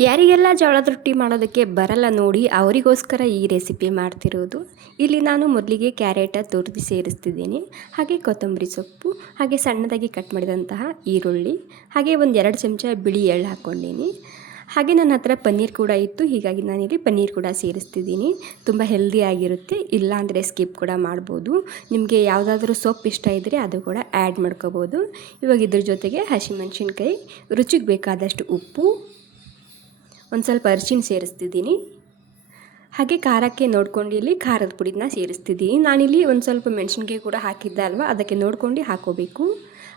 ಯಾರಿಗೆಲ್ಲ ಜೋಳದ ರೊಟ್ಟಿ ಮಾಡೋದಕ್ಕೆ ಬರಲ್ಲ ನೋಡಿ ಅವರಿಗೋಸ್ಕರ ಈ ರೆಸಿಪಿ ಮಾಡ್ತಿರೋದು. ಇಲ್ಲಿ ನಾನು ಮೊದಲಿಗೆ ಕ್ಯಾರೆಟ್ ತುರಿದು ಸೇರಿಸ್ತಿದ್ದೀನಿ, ಹಾಗೆ ಕೊತ್ತಂಬರಿ ಸೊಪ್ಪು, ಹಾಗೆ ಸಣ್ಣದಾಗಿ ಕಟ್ ಮಾಡಿದಂತಹ ಈರುಳ್ಳಿ, ಹಾಗೆ ಒಂದು 2 ಚಮಚ ಬಿಳಿ ಎಳ್ಳು ಹಾಕ್ಕೊಂಡೀನಿ. ಹಾಗೆ ನನ್ನ ಹತ್ರ ಪನ್ನೀರ್ ಕೂಡ ಇತ್ತು, ಹೀಗಾಗಿ ನಾನಿಲ್ಲಿ ಪನ್ನೀರ್ ಕೂಡ ಸೇರಿಸ್ತಿದ್ದೀನಿ. ತುಂಬ ಹೆಲ್ದಿ ಆಗಿರುತ್ತೆ, ಇಲ್ಲಾಂದರೆ ಸ್ಕಿಪ್ ಕೂಡ ಮಾಡ್ಬೋದು. ನಿಮಗೆ ಯಾವುದಾದ್ರೂ ಸೊಪ್ಪು ಇಷ್ಟ ಇದ್ದರೆ ಅದು ಕೂಡ ಆ್ಯಡ್ ಮಾಡ್ಕೋಬೋದು. ಇವಾಗ ಇದ್ರ ಜೊತೆಗೆ ಹಸಿಮೆಣಸಿನ್ಕಾಯಿ, ರುಚಿಗೆ ಬೇಕಾದಷ್ಟು ಉಪ್ಪು, ಒಂದು ಸ್ವಲ್ಪ ಅರಿಶಿನ ಸೇರಿಸ್ತಿದ್ದೀನಿ. ಹಾಗೆ ಖಾರಕ್ಕೆ ನೋಡ್ಕೊಂಡು ಇಲ್ಲಿ ಖಾರದ ಪುಡಿನ ಸೇರಿಸ್ತಿದ್ದೀನಿ. ನಾನಿಲ್ಲಿ ಒಂದು ಸ್ವಲ್ಪ ಮೆಣಸಿನ್ಕಾಯಿ ಕೂಡ ಹಾಕಿದ್ದೆ ಅಲ್ವಾ, ಅದಕ್ಕೆ ನೋಡ್ಕೊಂಡು ಹಾಕೋಬೇಕು.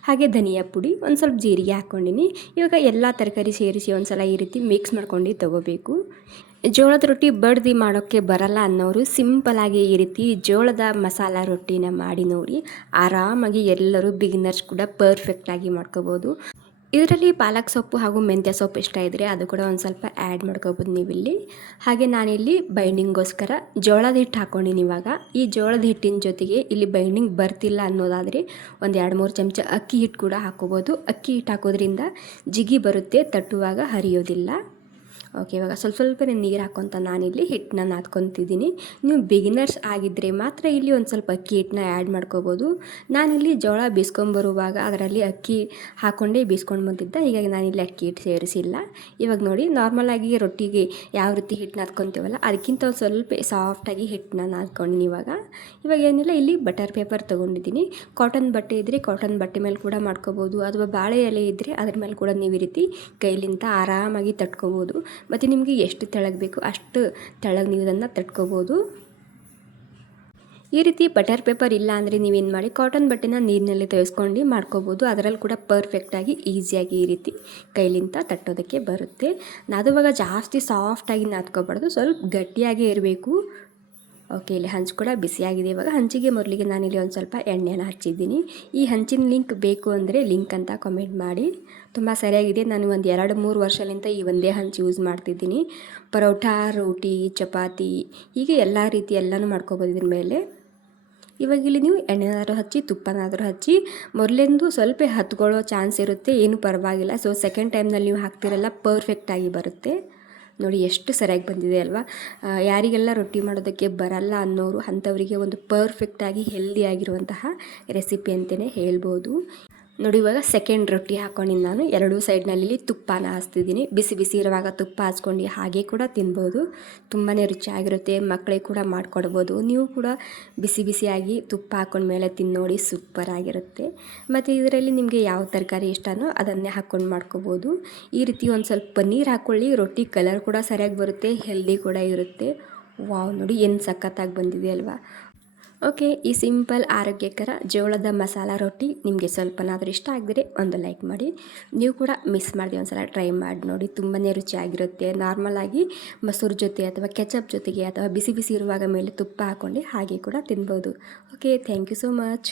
ಹಾಗೆ ಧನಿಯಾ ಪುಡಿ, ಒಂದು ಸ್ವಲ್ಪ ಜೀರಿಗೆ ಹಾಕ್ಕೊಂಡಿನಿ. ಇವಾಗ ಎಲ್ಲ ತರಕಾರಿ ಸೇರಿಸಿ ಒಂದು ಸಲ ಈ ರೀತಿ ಮಿಕ್ಸ್ ಮಾಡ್ಕೊಂಡು ತೊಗೋಬೇಕು. ಜೋಳದ ರೊಟ್ಟಿ ಬಡ್ದು ಮಾಡೋಕ್ಕೆ ಬರಲ್ಲ ಅನ್ನೋರು ಸಿಂಪಲಾಗಿ ಈ ರೀತಿ ಜೋಳದ ಮಸಾಲ ರೊಟ್ಟಿನ ಮಾಡಿ ನೋಡಿ. ಆರಾಮಾಗಿ ಎಲ್ಲರೂ ಬಿಗಿನರ್ಸ್ ಕೂಡ ಪರ್ಫೆಕ್ಟಾಗಿ ಮಾಡ್ಕೋಬೋದು. ಇದರಲ್ಲಿ ಪಾಲಕ್ ಸೊಪ್ಪು ಹಾಗೂ ಮೆಂತ್ಯ ಸೊಪ್ಪು ಇಷ್ಟ ಇದ್ದರೆ ಅದು ಕೂಡ ಒಂದು ಸ್ವಲ್ಪ ಆ್ಯಡ್ ಮಾಡ್ಕೋಬೋದು ನೀವಿಲ್ಲಿ. ಹಾಗೆ ನಾನಿಲ್ಲಿ ಬೈಂಡಿಂಗ್ಗೋಸ್ಕರ ಜೋಳದ ಹಿಟ್ಟು ಹಾಕ್ಕೊಂಡಿನಿ. ಇವಾಗ ಈ ಜೋಳದ ಹಿಟ್ಟಿನ ಜೊತೆಗೆ ಇಲ್ಲಿ ಬೈಂಡಿಂಗ್ ಬರ್ತಿಲ್ಲ ಅನ್ನೋದಾದರೆ ಒಂದು 2-3 ಚಮಚ ಅಕ್ಕಿ ಹಿಟ್ಟು ಕೂಡ ಹಾಕ್ಕೋಬೋದು. ಅಕ್ಕಿ ಹಿಟ್ಟು ಹಾಕೋದ್ರಿಂದ ಜಿಗಿ ಬರುತ್ತೆ, ತಟ್ಟುವಾಗ ಹರಿಯೋದಿಲ್ಲ. ಓಕೆ, ಇವಾಗ ಸ್ವಲ್ಪ ನೀರು ಹಾಕ್ಕೊತ ನಾನಿಲ್ಲಿ ಹಿಟ್ಟನ್ನ ನಾದ್ಕೊತಿದ್ದೀನಿ. ನೀವು ಬಿಗಿನರ್ಸ್ ಆಗಿದ್ದರೆ ಮಾತ್ರ ಇಲ್ಲಿ ಒಂದು ಸ್ವಲ್ಪ ಅಕ್ಕಿ ಹಿಟ್ಟನ್ನ ಆ್ಯಡ್ ಮಾಡ್ಕೋಬೋದು. ನಾನಿಲ್ಲಿ ಜೋಳ ಬೀಸ್ಕೊಂಬರುವಾಗ ಅದರಲ್ಲಿ ಅಕ್ಕಿ ಹಾಕ್ಕೊಂಡೇ ಬೀಸ್ಕೊಂಡು ಬಂದಿದ್ದೆ, ಹೀಗಾಗಿ ನಾನಿಲ್ಲಿ ಅಕ್ಕಿ ಹಿಟ್ಟು ಸೇರಿಸಿಲ್ಲ. ಇವಾಗ ನೋಡಿ, ನಾರ್ಮಲಾಗಿ ರೊಟ್ಟಿಗೆ ಯಾವ ರೀತಿ ಹಿಟ್ಟು ನಾದ್ಕೊತೀವಲ್ಲ ಅದಕ್ಕಿಂತ ಒಂದು ಸ್ವಲ್ಪ ಸಾಫ್ಟಾಗಿ ಹಿಟ್ಟನ್ನ ನಾದ್ಕೊಂಡಿನಿ. ಇವಾಗ ಏನಿಲ್ಲ, ಇಲ್ಲಿ ಬಟರ್ ಪೇಪರ್ ತೊಗೊಂಡಿದ್ದೀನಿ. ಕಾಟನ್ ಬಟ್ಟೆ ಇದ್ದರೆ ಕಾಟನ್ ಬಟ್ಟೆ ಮೇಲೆ ಕೂಡ ಮಾಡ್ಕೋಬೋದು, ಅಥವಾ ಬಾಳೆ ಎಲೆ ಇದ್ದರೆ ಅದ್ರ ಮೇಲೆ ಕೂಡ ನೀವು ಈ ರೀತಿ ಕೈಲಿಂದ ಆರಾಮಾಗಿ ತಟ್ಕೋಬೋದು. ಮತ್ತು ನಿಮಗೆ ಎಷ್ಟು ತೆಳ್ಳಗೆ ಬೇಕು ಅಷ್ಟು ತೆಳ್ಳಗೆ ನೀವು ಇದನ್ನು ತಟ್ಕೋಬೋದು. ಈ ರೀತಿ ಬಟರ್ ಪೇಪರ್ ಇಲ್ಲ ಅಂದರೆ ನೀವೇನು ಮಾಡಿ, ಕಾಟನ್ ಬಟ್ಟೆನ ನೀರಿನಲ್ಲಿ ತೆಗೆಸ್ಕೊಂಡು ಮಾಡ್ಕೋಬೋದು. ಅದರಲ್ಲಿ ಕೂಡ ಪರ್ಫೆಕ್ಟಾಗಿ ಈಸಿಯಾಗಿ ಈ ರೀತಿ ಕೈಲಿಂದ ತಟ್ಟೋದಕ್ಕೆ ಬರುತ್ತೆ. ನಾದುವಾಗ ಜಾಸ್ತಿ ಸಾಫ್ಟಾಗಿ ನಾದ್ಕೋಬಾರ್ದು, ಸ್ವಲ್ಪ ಗಟ್ಟಿಯಾಗೇ ಇರಬೇಕು. ಓಕೆ, ಇಲ್ಲಿ ಹಂಚು ಕೂಡ ಬಿಸಿಯಾಗಿದೆ. ಇವಾಗ ಹಂಚಿಗೆ ಮೊದಲಿಗೆ ನಾನಿಲ್ಲಿ ಒಂದು ಸ್ವಲ್ಪ ಎಣ್ಣೆನ ಹಚ್ಚಿದ್ದೀನಿ. ಈ ಹಂಚಿನ ಲಿಂಕ್ ಬೇಕು ಅಂದರೆ ಲಿಂಕ್ ಅಂತ ಕಮೆಂಟ್ ಮಾಡಿ. ತುಂಬ ಸರಿಯಾಗಿದೆ. ನಾನು ಒಂದು 2-3 ವರ್ಷದಿಂದ ಈ ಒಂದೇ ಹಂಚು ಯೂಸ್ ಮಾಡ್ತಿದ್ದೀನಿ. ಪರೋಟ, ರೋಟಿ, ಚಪಾತಿ, ಹೀಗೆ ಎಲ್ಲ ರೀತಿ ಎಲ್ಲನೂ ಮಾಡ್ಕೊಬೋದು ಇದ್ರ ಮೇಲೆ. ಇವಾಗ ಇಲ್ಲಿ ನೀವು ಎಣ್ಣೆನಾದರೂ ಹಚ್ಚಿ, ತುಪ್ಪನಾದರೂ ಹಚ್ಚಿ, ಮೊದಲಿಂದು ಸ್ವಲ್ಪ ಹತ್ಕೊಳ್ಳೋ ಚಾನ್ಸ್ ಇರುತ್ತೆ, ಏನೂ ಪರವಾಗಿಲ್ಲ. ಸೊ ಸೆಕೆಂಡ್ ಟೈಮ್ನಲ್ಲಿ ನೀವು ಹಾಕ್ತಿರಲ್ಲ ಪರ್ಫೆಕ್ಟಾಗಿ ಬರುತ್ತೆ. ನೋಡಿ ಎಷ್ಟು ಸರಿಯಾಗಿ ಬಂದಿದೆ ಅಲ್ವಾ. ಯಾರಿಗೆಲ್ಲ ರೊಟ್ಟಿ ಮಾಡೋದಕ್ಕೆ ಬರಲ್ಲ ಅನ್ನೋರು ಅಂಥವರಿಗೆ ಒಂದು ಪರ್ಫೆಕ್ಟಾಗಿ ಹೆಲ್ದಿಯಾಗಿರುವಂತಹ ರೆಸಿಪಿ ಅಂತಲೇ ಹೇಳ್ಬೋದು. ನೋಡಿ, ಇವಾಗ ಸೆಕೆಂಡ್ ರೊಟ್ಟಿ ಹಾಕ್ಕೊಂಡು ನಾನು 2 ಸೈಡ್ನಲ್ಲಿ ತುಪ್ಪನ ಹಚ್ತಿದ್ದೀನಿ. ಬಿಸಿ ಇರುವಾಗ ತುಪ್ಪ ಹಚ್ಕೊಂಡು ಹಾಗೆ ಕೂಡ ತಿನ್ಬೋದು, ತುಂಬಾ ರುಚಿಯಾಗಿರುತ್ತೆ. ಮಕ್ಕಳಿಗೆ ಕೂಡ ಮಾಡಿಕೊಡ್ಬೋದು. ನೀವು ಕೂಡ ಬಿಸಿಯಾಗಿ ತುಪ್ಪ ಹಾಕ್ಕೊಂಡ ಮೇಲೆ ತಿನ್ನೋಡಿ, ಸೂಪರಾಗಿರುತ್ತೆ. ಮತ್ತು ಇದರಲ್ಲಿ ನಿಮಗೆ ಯಾವ ತರಕಾರಿ ಇಷ್ಟನೋ ಅದನ್ನೇ ಹಾಕ್ಕೊಂಡು ಮಾಡ್ಕೋಬೋದು. ಈ ರೀತಿ ಒಂದು ಸ್ವಲ್ಪ ಪನ್ನೀರ್ ಹಾಕ್ಕೊಳ್ಳಿ, ರೊಟ್ಟಿ ಕಲರ್ ಕೂಡ ಸರಿಯಾಗಿ ಬರುತ್ತೆ, ಹೆಲ್ದಿ ಕೂಡ ಇರುತ್ತೆ. ವಾವ್, ನೋಡಿ ಏನು ಸಖತ್ತಾಗಿ ಬಂದಿದೆ ಅಲ್ವಾ. ಓಕೆ, ಈ ಸಿಂಪಲ್ ಆರೋಗ್ಯಕರ ಜೋಳದ ಮಸಾಲ ರೊಟ್ಟಿ ನಿಮಗೆ ಸ್ವಲ್ಪನಾದರೂ ಇಷ್ಟ ಆಗಿದ್ರೆ ಒಂದು ಲೈಕ್ ಮಾಡಿ. ನೀವು ಕೂಡ ಮಿಸ್ ಮಾಡಿ ಒಂದು ಸಲ ಟ್ರೈ ಮಾಡಿ ನೋಡಿ, ತುಂಬಾ ರುಚಿಯಾಗಿರುತ್ತೆ. ನಾರ್ಮಲಾಗಿ ಮೊಸರು ಜೊತೆ ಅಥವಾ ಕೆಚಪ್ ಜೊತೆಗೆ ಅಥವಾ ಬಿಸಿ ಇರುವಾಗ ಮೇಲೆ ತುಪ್ಪ ಹಾಕ್ಕೊಂಡು ಹಾಗೆ ಕೂಡ ತಿನ್ಬೋದು. Okay, thank you so much.